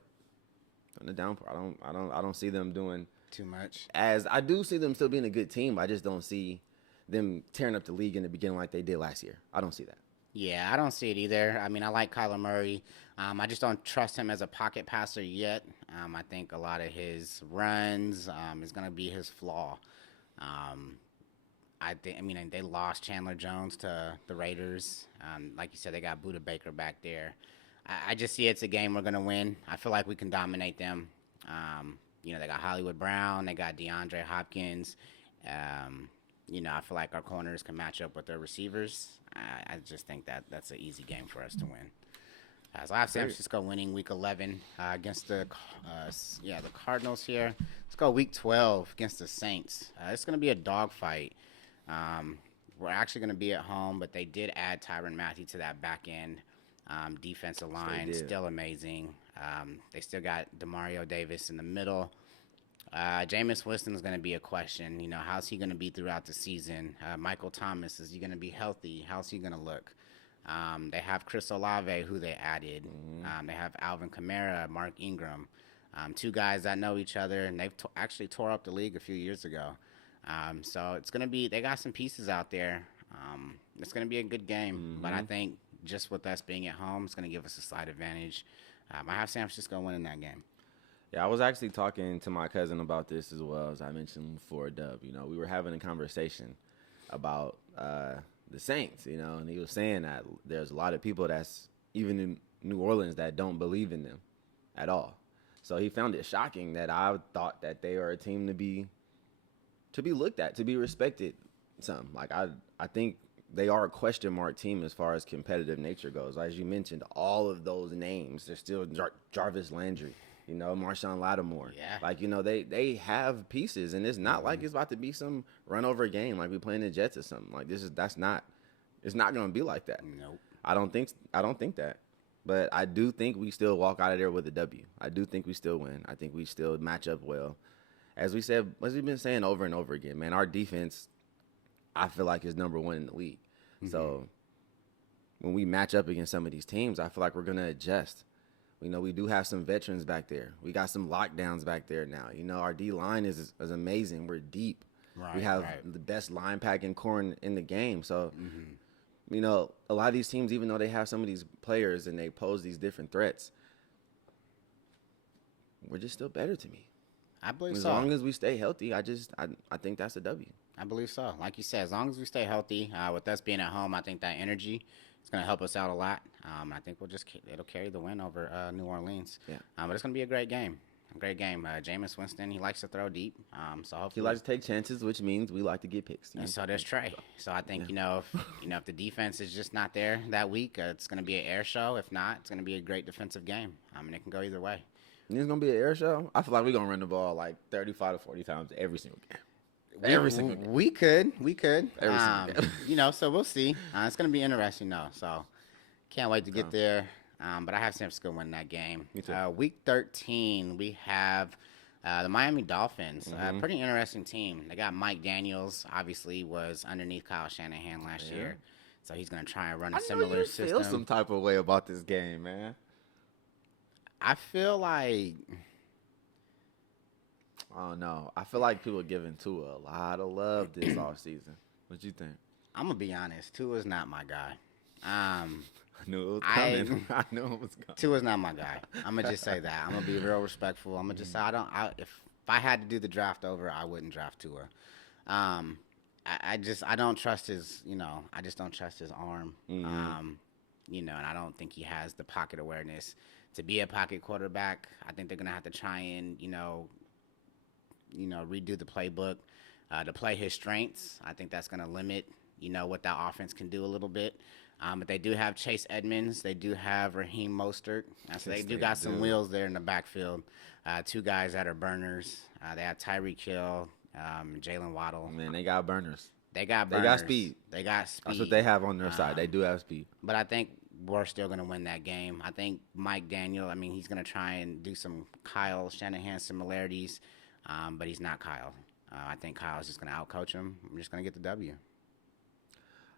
on the downpour. I don't see them doing too much. As I do see them still being a good team. I just don't see them tearing up the league in the beginning like they did last year. I don't see that. Yeah, I don't see it either. I mean, I like Kyler Murray. I just don't trust him as a pocket passer yet. I think a lot of his runs is going to be his flaw. I mean, they lost Chandler Jones to the Raiders. Like you said, they got Buda Baker back there. I just see it's a game we're going to win. I feel like we can dominate them. They got Hollywood Brown. They got DeAndre Hopkins. I feel like our corners can match up with their receivers. I just think that's an easy game for us to win. So I have San Francisco winning Week 11 against the Cardinals here. Let's go Week 12 against the Saints. It's going to be a dogfight. We're actually going to be at home, but they did add Tyrann Mathieu to that back end defensive line. Still amazing. They still got Demario Davis in the middle. Jameis Winston is going to be a question. How's he going to be throughout the season? Michael Thomas, is he going to be healthy? How's he going to look? They have Chris Olave, who they added. They have Alvin Kamara, Mark Ingram, two guys that know each other, and they've actually tore up the league a few years ago. So it's going to be – they got some pieces out there. It's going to be a good game, but I think just with us being at home, it's going to give us a slight advantage. I have San Francisco winning that game. Yeah, I was actually talking to my cousin about this as well, as I mentioned before, Dub. We were having a conversation about the Saints, and he was saying that there's a lot of people that's even in New Orleans that don't believe in them at all. So he found it shocking that I thought that they are a team to be looked at, to be respected some. Like, I think they are a question mark team as far as competitive nature goes. As you mentioned, all of those names, there's still Jarvis Landry. Marshawn Lattimore. Yeah. Like, they have pieces, and it's not like it's about to be some run-over game like we playing the Jets or something. Like, it's not going to be like that. Nope. I don't think that. But I do think we still walk out of there with a W. I do think we still win. I think we still match up well. As we've been saying over and over again, man, our defense, I feel like, is number one in the league. Mm-hmm. So when we match up against some of these teams, I feel like we're going to adjust. We do have some veterans back there. We got some lockdowns back there now. Our D-line is amazing. We're deep. Right, we have the best line packing core in the game. So, a lot of these teams, even though they have some of these players and they pose these different threats, we're just still better to me. I believe so. As long as we stay healthy, I think that's a W. I believe so. Like you said, as long as we stay healthy, with us being at home, I think that energy is going to help us out a lot. I think it'll carry the win over New Orleans. Yeah. But it's going to be a great game. Jameis Winston, he likes to throw deep. So hopefully he likes to take chances, which means we like to get picks. And so does Trey. So I think if the defense is just not there that week, it's going to be an air show. If not, it's going to be a great defensive game. It can go either way. And it's going to be an air show. I feel like we're going to run the ball like 35 to 40 times every single game. Every single game. We could. Every single game. So we'll see. It's going to be interesting, though. So can't wait to get there. But I have San Francisco win that game. Me too. Week 13, we have the Miami Dolphins. Pretty interesting team. They got Mike Daniels, obviously, was underneath Kyle Shanahan last year. So he's going to try and run a similar system. I feel some type of way about this game, man. I feel like... I don't know. I feel like people are giving Tua a lot of love this offseason. What you think? I'm going to be honest. Tua's not my guy. I knew it was coming. I knew it was coming. Tua's not my guy. I'm going to just say that. I'm going to be real respectful. I'm going to just say if I had to do the draft over, I wouldn't draft Tua. I don't trust his, I just don't trust his arm. And I don't think he has the pocket awareness to be a pocket quarterback. I think they're going to have to try and, redo the playbook to play his strengths. I think that's going to limit, what that offense can do a little bit. But they do have Chase Edmonds. They do have Raheem Mostert. So they do got some wheels there in the backfield. Two guys that are burners. They have Tyreek Hill, Jalen Waddle. Man, they got burners. They got speed. That's what they have on their side. They do have speed. But I think we're still going to win that game. I think Mike Daniel, he's going to try and do some Kyle Shanahan similarities, but he's not Kyle. I think Kyle's just going to outcoach him. I'm just going to get the W.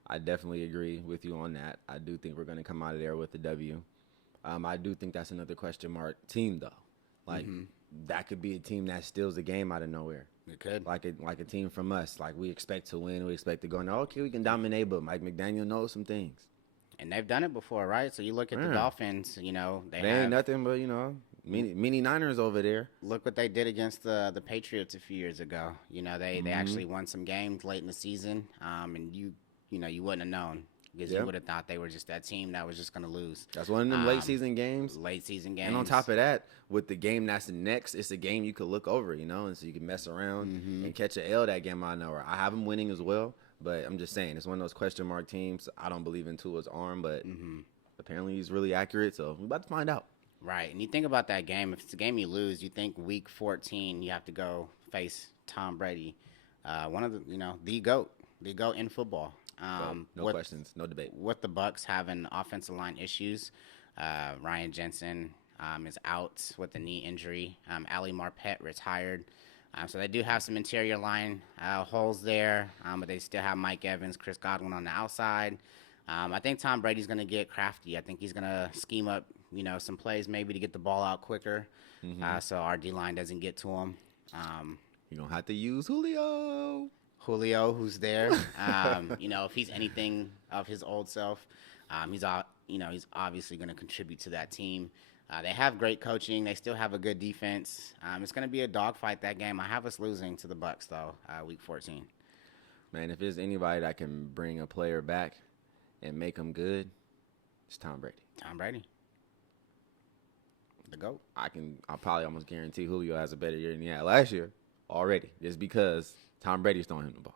I definitely agree with you on that. I do think we're going to come out of there with the W. I do think that's another question mark team, though. Like that could be a team that steals the game out of nowhere. It could. Like a team from us. Like we expect to win. We expect to go. Now, okay, we can dominate, but Mike McDaniel knows some things. And they've done it before, right? So you look at the Dolphins, you know, they ain't nothing but, you know, mini Niners over there. Look what they did against the Patriots a few years ago. You know, they actually won some games late in the season, and you wouldn't have known because you would have thought they were just that team that was just going to lose. That's one of them late season games. And on top of that, with the game that's next, it's a game you could look over, you know, and so you can mess around and catch an L that game out of nowhere. I have them winning as well, but I'm just saying it's one of those question mark teams. I don't believe in Tua's arm, but apparently he's really accurate, so we're about to find out. Right, and you think about that game. If it's a game you lose, you think week 14 you have to go face Tom Brady, one of the the GOAT in football. No questions, no debate. With the Bucs having offensive line issues, Ryan Jensen is out with a knee injury. Ali Marpet retired. So they do have some interior line holes there, but they still have Mike Evans, Chris Godwin on the outside. I think Tom Brady's going to get crafty. I think he's going to scheme up, some plays maybe to get the ball out quicker, so our D-line doesn't get to him. You're going to have to use Julio, who's there. If he's anything of his old self, he's obviously going to contribute to that team. They have great coaching. They still have a good defense. It's going to be a dogfight, that game. I have us losing to the Bucs, though, week 14. Man, if there's anybody that can bring a player back and make him good, it's Tom Brady. Tom Brady. The GOAT. I'll probably almost guarantee Julio has a better year than he had last year already, just because Tom Brady's throwing him the ball,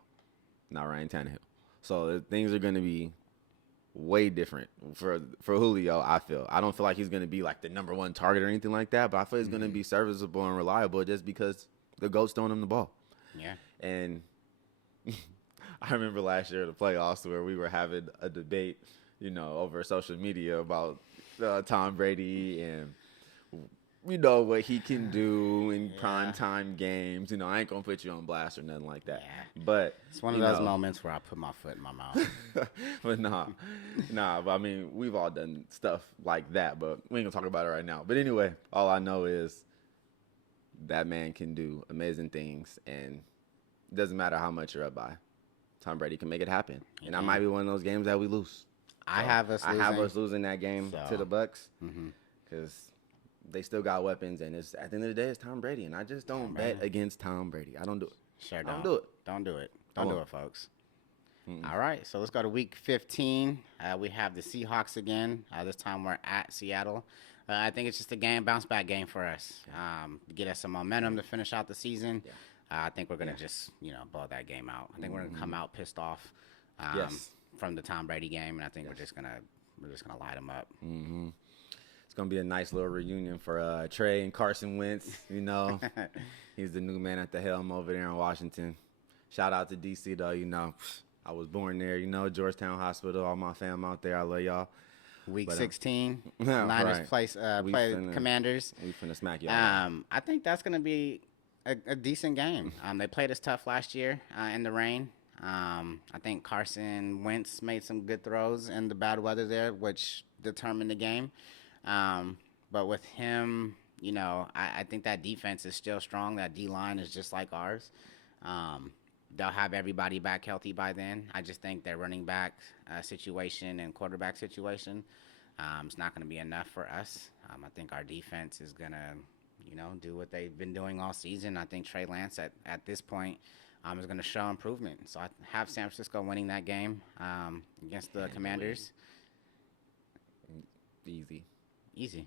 not Ryan Tannehill. So things are going to be way different for Julio, I feel. I don't feel like he's going to be like the number one target or anything like that, but I feel he's going to be serviceable and reliable just because the GOAT's throwing him the ball. Yeah. And I remember last year at the playoffs where we were having a debate, over social media about Tom Brady and what he can do in primetime games. I ain't gonna put you on blast or nothing like that. Yeah. But it's one of those moments where I put my foot in my mouth. But nah. But I mean, we've all done stuff like that, but we ain't gonna talk about it right now. But anyway, all I know is that man can do amazing things, and it doesn't matter how much you're up by. Tom Brady can make it happen, and that might be one of those games that we lose. I have us losing that game to the Bucs because they still got weapons, and it's at the end of the day, it's Tom Brady, and I just don't bet against Tom Brady. I don't do it. Sure don't do it. Don't do it. Don't do it, folks. All right, so let's go to Week 15. We have the Seahawks again. This time we're at Seattle. I think it's just a bounce back game for us. Get us some momentum to finish out the season. Yeah. I think we're gonna just blow that game out. I think we're gonna come out pissed off from the Tom Brady game, and I think we're just gonna light them up. Mm-hmm. It's gonna be a nice little reunion for Trey and Carson Wentz. He's the new man at the helm over there in Washington. Shout out to DC though. I was born there. Georgetown Hospital. All my fam out there. I love y'all. Week 16, Niners play Commanders. We finna smack y'all. I think that's gonna be a decent game. They played us tough last year in the rain. I think Carson Wentz made some good throws in the bad weather there, which determined the game. But with him, I think that defense is still strong. That D-line is just like ours. They'll have everybody back healthy by then. I just think their running back situation and quarterback situation is not going to be enough for us. I think our defense is going to, do what they've been doing all season. I think Trey Lance at this point is going to show improvement. So I have San Francisco winning that game against the Commanders. Easy.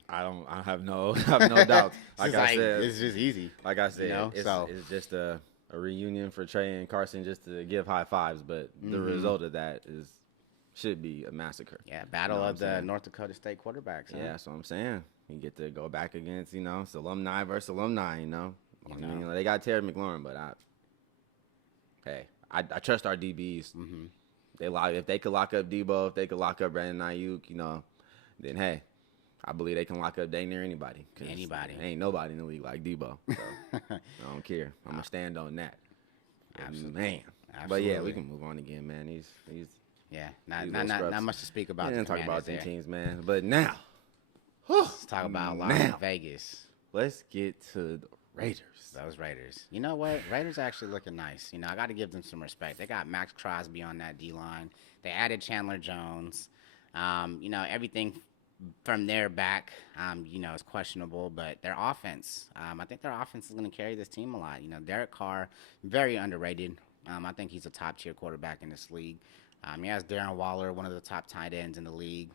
I have no doubts. Like I said, it's just easy. Like I said, it's just a reunion for Trey and Carson just to give high fives, but the result of that should be a massacre. Yeah, battle of the North Dakota State quarterbacks. Huh? Yeah, that's what I'm saying. You get to go back against, it's alumni versus alumni, I mean, they got Terry McLaurin, but I trust our DBs. If they could lock up Debo, if they could lock up Brandon Ayuk, then hey, I believe they can lock up dang near anybody. Anybody. Ain't nobody in the league like Debo. So I don't care. I'm going to stand on that. Absolutely. Man. Absolutely. But yeah, we can move on again, man. Not much to speak about. We didn't talk about them teams, man. But now, let's talk about Las Vegas. let's get to the Raiders. Those Raiders. You know what? Raiders are actually looking nice. You know, I got to give them some respect. They got Max Crosby on that D line. They added Chandler Jones. You know, everything from their back, you know, is questionable, but their offense, I think their offense is going to carry this team a lot. You know, Derek Carr, very underrated. I think he's a top-tier quarterback in this league. He has Darren Waller, one of the top tight ends in the league.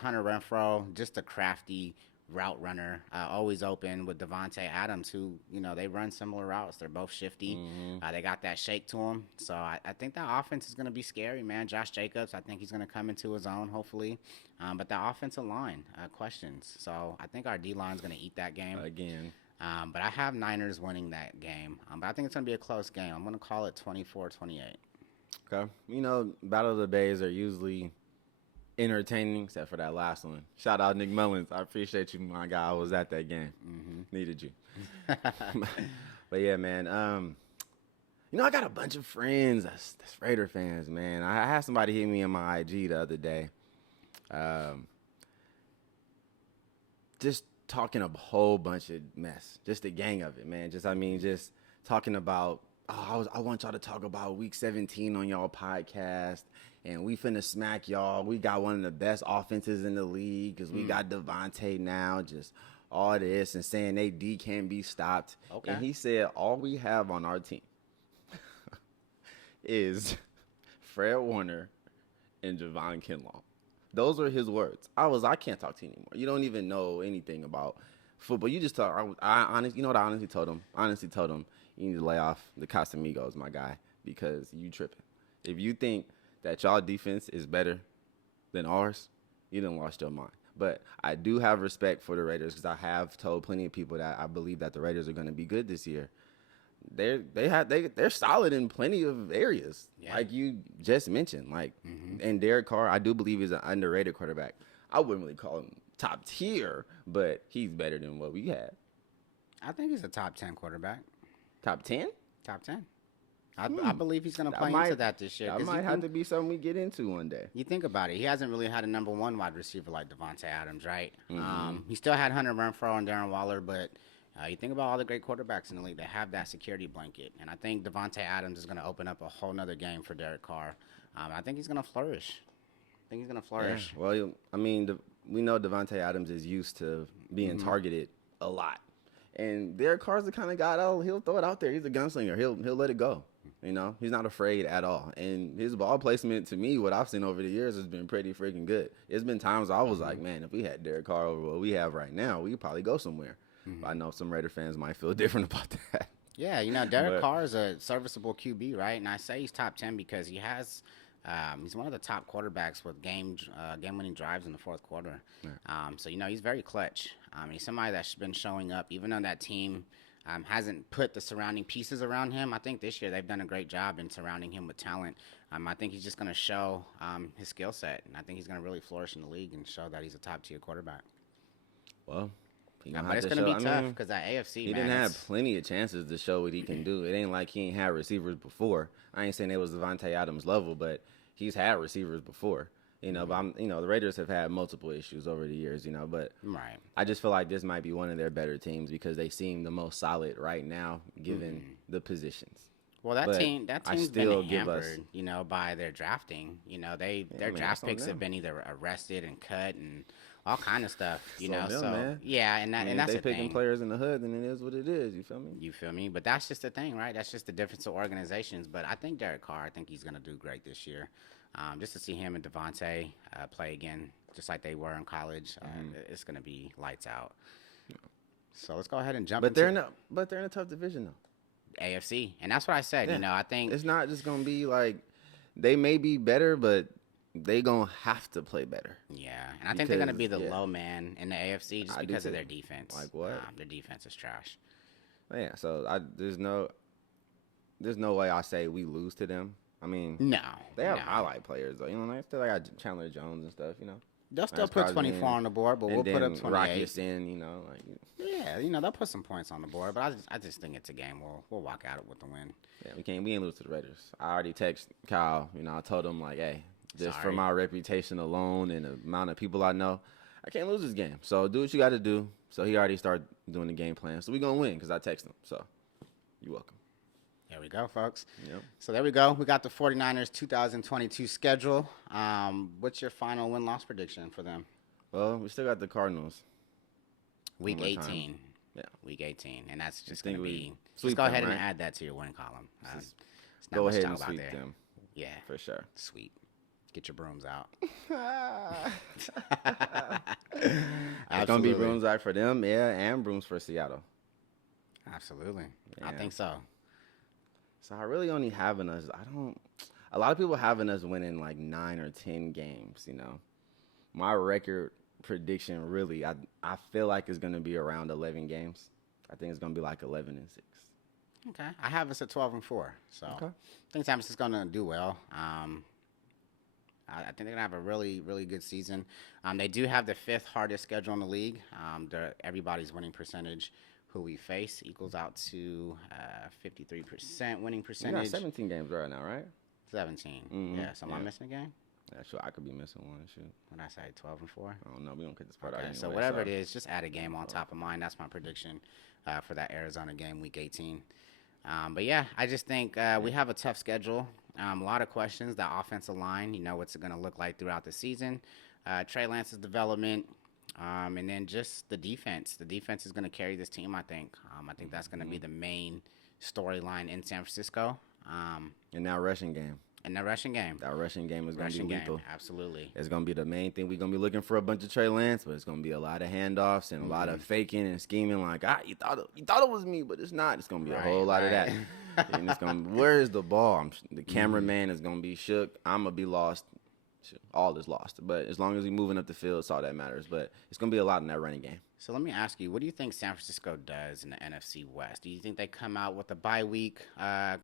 Hunter Renfrow, just a crafty route runner, always open with Devontae Adams, who, you know, they run similar routes. They're both shifty. They got that shake to them. So I think that offense is going to be scary, man. Josh Jacobs, I think he's going to come into his own, hopefully. But the offensive line, questions. So I think our D-line is going to eat that game. Again. But I have Niners winning that game. But I think it's going to be a close game. I'm going to call it 24-28. Okay. You know, Battle of the Bays are usually entertaining, except for that last one. Shout out Nick Mullins. I appreciate you, my guy. I was at that game. Needed you. But yeah, man. You know, I got a bunch of friends that's Raider fans, man. I had somebody hit me in my IG the other day. Just talking a whole bunch of mess. Just a gang of it, man. Just talking about, I want y'all to talk about week 17 on y'all podcast. And we finna smack y'all. We got one of the best offenses in the league because we got Devontae now. Just all this and saying they D can't be stopped. Okay. And he said all we have on our team is Fred Warner and Javon Kinlaw. Those were his words. I can't talk to you anymore. You don't even know anything about football. You just talk. You know what I honestly told him? You need to lay off the Casamigos, my guy, because you tripping. If you think that y'all defense is better than ours, you done lost your mind. But I do have respect for the Raiders because I have told plenty of people that I believe that the Raiders are going to be good this year. They're solid in plenty of areas, like you just mentioned. And Derek Carr, I do believe is an underrated quarterback. I wouldn't really call him top tier, but he's better than what we had. I think he's a top 10 quarterback. Top 10? Top 10. I believe he's going to play into that this year. That might have to be something we get into one day. You think about it. He hasn't really had a number one wide receiver like Devontae Adams, right? He still had Hunter Renfrow and Darren Waller, but you think about all the great quarterbacks in the league. They have that security blanket. And I think Devontae Adams is going to open up a whole nother game for Derek Carr. I think he's going to flourish. Yeah. Well, I mean, we know Devontae Adams is used to being targeted a lot. And Derek Carr's the kind of guy that he'll throw it out there. He's a gunslinger. He'll let it go. You know, he's not afraid at all. And his ball placement, to me, what I've seen over the years has been pretty freaking good. It's been times I was like, man, if we had Derek Carr over what we have right now, we could probably go somewhere. But I know some Raider fans might feel different about that. Yeah, you know, Derek Carr is a serviceable QB, right? And I say he's top 10 because he has he's one of the top quarterbacks with game-winning drives in the fourth quarter. So, you know, he's very clutch. He's somebody that's been showing up, even though that team hasn't put the surrounding pieces around him. I think this year they've done a great job in surrounding him with talent. I think he's just going to show his skill set, and I think he's going to really flourish in the league and show that he's a top-tier quarterback. Well, but it's going to be tough because that AFC, he didn't have plenty of chances to show what he can do. It ain't like he ain't had receivers before. I ain't saying it was Devontae Adams level, but he's had receivers before. You know, but the Raiders have had multiple issues over the years, you know, but I just feel like this might be one of their better teams because they seem the most solid right now, given the positions. Well, that team's been hampered, you know, by their drafting. You know, their draft picks have been either arrested and cut and all kind of stuff, you know. Man. Yeah, and that's the thing. If they picking players in the hood, then it is what it is. You feel me? You feel me? But that's just the thing, right? That's just the difference of organizations. But I think Derek Carr, I think he's going to do great this year. Just to see him and Devontae play again, just like they were in college, it's going to be lights out. Yeah. So let's go ahead and jump. But they're in a tough division though. AFC, and that's what I said. Yeah. You know, I think it's not just going to be like they may be better, but they gonna have to play better. Yeah, and I think they're gonna be the low man in the AFC just because of their defense. Like what? Their defense is trash. Yeah, so there's no way I say we lose to them. I mean, no, they have highlight players though. You know, they still got Chandler Jones and stuff. You know, they'll still put 24 on the board, but we'll put up 28. Rocky Sin, you know, like yeah, you know they'll put some points on the board, but I just think it's a game. We'll walk out with the win. Yeah, we ain't lose to the Raiders. I already texted Kyle. You know, I told him like, hey, just for my reputation alone and the amount of people I know, I can't lose this game. So do what you got to do. So he already started doing the game plan. So we gonna win because I text him. So you're welcome. There we go, folks. Yep. So there we go. We got the 49ers 2022 schedule. What's your final win-loss prediction for them? Well, we still got the Cardinals. Week One more 18. time. Yeah. Week 18. And that's just think going to we be. sweep Just go them, ahead and right? add that to your win column. Just It's not Go much ahead to and talk about sweep there. them Yeah. for sure. Sweet. Get your brooms out. It's gonna be Absolutely. brooms out for them, yeah, and brooms for Seattle. Absolutely. I Yeah. think so. So I really only having us. A lot of people having us winning like 9 or 10 games. You know, my record prediction really, I feel like it's gonna be around 11 games. I think it's gonna be like 11-6. Okay. I have us at 12-4. So Okay. I think San Francisco's going to do well. I think they're going to have a really, really good season. They do have the 5th hardest schedule in the league. Everybody's winning percentage who we face equals out to 53% winning We percentage. got 17 games right now, right? 17. Mhm. Yeah, so am I Yeah. missing a game? Yeah, sure. I could be missing one. Shoot. What did I say, 12-4? I don't know. We don't get this part out Okay, anyway. so whatever it is, just add a game on top of mine. That's my prediction for that Arizona game, Week 18. But yeah, I just think we have a tough schedule. A lot of questions. The offensive line, what's it going to look like throughout the season? Trey Lance's development, and then just the defense. The defense is going to carry this team, I think. I think that's going to be the main storyline in San Francisco. And now rushing game. And the rushing game. That rushing game is going to be lethal. Absolutely. It's going to be the main thing. We're going to be looking for a bunch of Trey Lance, but it's going to be a lot of handoffs and a lot of faking and scheming. Like, you thought it was me, but it's not. It's going to be a whole lot of that. And it's going to where is the ball? The cameraman is going to be shook. I'm going to be lost. All is lost. But as long as we're moving up the field, it's all that matters. But it's going to be a lot in that running game. So let me ask you, what do you think San Francisco does in the NFC West? Do you think they come out with a bye week